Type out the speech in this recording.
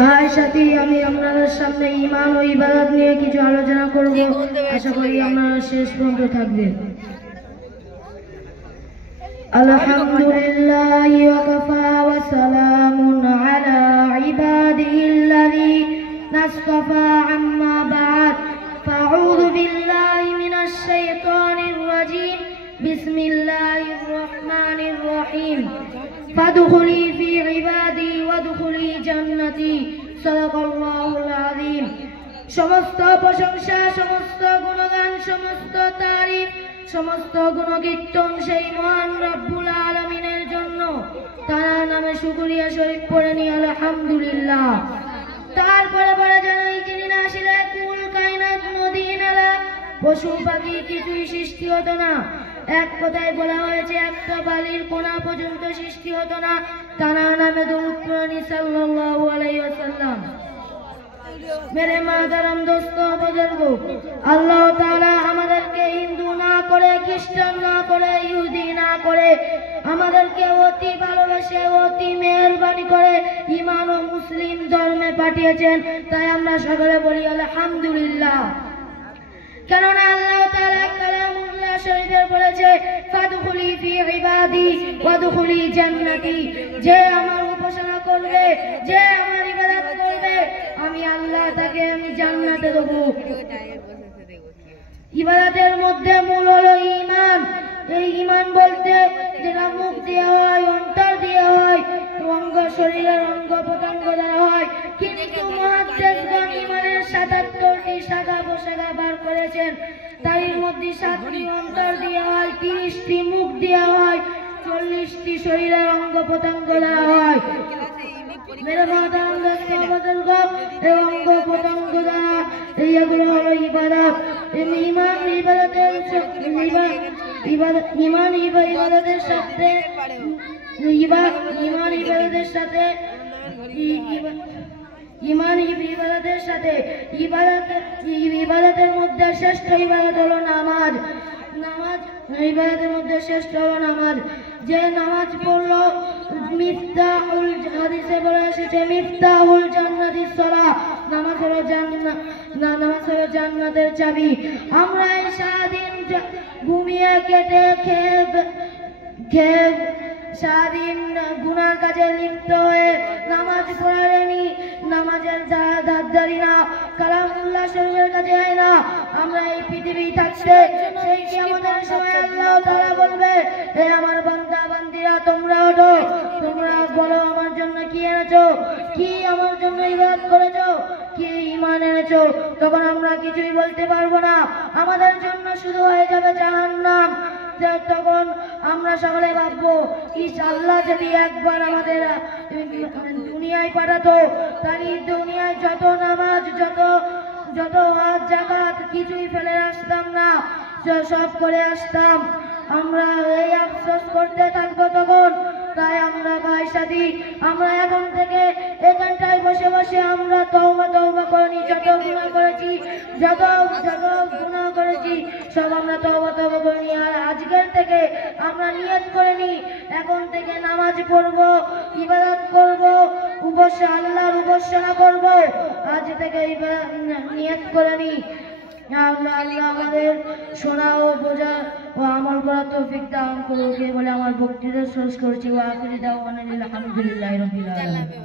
ভাই সাথী আমি আপনাদের সামনে ঈমান ও ইবাদত নিয়ে কিছু আলোচনা করব, আশা করি আপনারা শেষ পর্যন্ত থাকবেন। আলহামদুলিল্লাহি ওয়া কাফা ওয়া সালামুন আলা ইবাদিহিল্লাযীনা ইসতাফা আম্মা বা'দ ফাআউযু বিল্লাহি মিনাশ শাইতানির রাজীম বিসমিল্লাহির রহমানির রহিম ফাদখুলি ফি ইবাদি ওয়াদখুলি জান্নাতি সাদাকাল্লাহুল আযীম। সমস্ত প্রশংসা, সমস্ত গুণগান, সমস্ত তারিফ, সমস্ত গুণকীর্তন সেই মহান রব্বুল আলামিনের জন্য। তার নামে শুকরিয়া শরীফ পড়ে নি আলহামদুলিল্লাহ। তারপরে পরে জানাই যিনি না আসিলে কুল কায়নাত নদী নালা পশু পাখি কিছুই সৃষ্টি হতো না। এক কথায় বলা হয়েছে একটা বালির কোণা পর্যন্ত সৃষ্টি হতো না। তার নামে দরুদ পড়ে সাল্লাল্লাহু আলাইহি ওয়াসাল্লাম। मेरे मातरम दोस्तों बुजुर्ग, अल्लाह ताआला আমাদেরকে হিন্দু না করে, খ্রিস্টান না করে, ইহুদি না করে আমাদেরকে অতি ভালোবাসে, অতি মেহেরবানি করে ঈমান ও মুসলিম ধর্মে পাঠিয়েছেন। তাই আমরা সকলে বলি আলহামদুলিল্লাহ। কেননা আল্লাহ তাআলা কালামুল্লাহ শরীফে বলেছে ফাদখুলি ফি ইবাদি ওয়াদখুলি জান্নাতি, যে আমার উপাসনা করবে, যে আমার ইবাদত করবে, আমি আল্লাহ তাকে আমি জান্নাতে দেব। ইবাদতের মধ্যে মূল হলো ঈমান। এই ঈমান বলতে যেটা মুখ দিয়ে হয়, অন্তর দিয়ে হয়, অঙ্গ শরীরের অঙ্গ প্রত্যঙ্গ দ্বারা হয়, কিন্তু মুহাদ্দিসগণ ঈমানের ৭৭টি শাখা প্রশাখা বার করেছেন। তার মধ্যে ৭টি অন্তর দিয়ে হয়, ৩০টি মুখ দিয়ে হয়, ৪০টি শরীরের অঙ্গ প্রত্যঙ্গ দ্বারা হয়। मेरे माताओं दोस्तों बुजुर्ग অঙ্গ প্রত্যঙ্গ দ্বারা এইগুলো হলো ইবাদত। ঈমান ইবাদতের সাথে ইবাদতের মধ্যে শ্রেষ্ঠ ইবাদত হলো নামাজ। ইবাদতের মধ্যে শ্রেষ্ঠ হলো নামাজ। যে নামাজ পড়লো মিফতাহুল, হাদিসে বলা এসেছে মিফতাহুল জান্নাতিস সালাহ, নামাজ হলো জান্নাতের চাবি। আমরা এই সারাদিন ঘুমিয়ে কেটে খেয়ে সারাদিন গুনার কাজে লিপ্ত হয়ে নামাজ পড়ালেনি, নামাজের ধারধারি না, কালামুল্লাহ শরীফের কাছে যায় না। আমরা এই পৃথিবী থাকতে সেই কিয়ামতের সময় আল্লাহ তাআলা বলবে, হে আমার বান্দা বান্দিরা তোমরা ওঠো, তোমরা বলো আমার জন্য কি এনেছো, কি আমার জন্য ইবাদত করেছো, কি ঈমান এনেছো। তখন আমরা কিছুই বলতে পারবো না, আমাদের জন্য শুধু হয়ে যাবে জাহান্নাম। তখন আমরা সকলে ভাববো আল্লাহ যদি একবার আমাদের দুনিয়ায় পাঠাতো, তাহলে দুনিয়ায় যত নামাজ, যত হজ যাকাত কিছুই ফেলে আসতাম না, সব করে আসতাম। আমরা এই আফসোস করতে থাকবো তখন। তাই আমরা ভাই সাথী, আমরা এখন থেকে এখানটায় বসে বসে আমরা তওবা করে নি। যত গুনাহ করেছি, যত গুনাহ করেছি সব আমরা তওবা করে নি। আর আজকের থেকে আমরা নিয়ত করে নি, এখন থেকে নামাজ পড়বো, ইবাদত করবো, আল্লাহর উপাসনা করবো। আজ থেকে নিয়ত করে নি। আল্লাহ আমাদের শোনা ও বোঝা ও আমল করার তৌফিক দান করুক বলে আমার বক্তৃতা শেষ করছি। ওয়া আখিরু দাওয়ানা আলহামদুলিল্লাহি রাব্বিল আলামিন।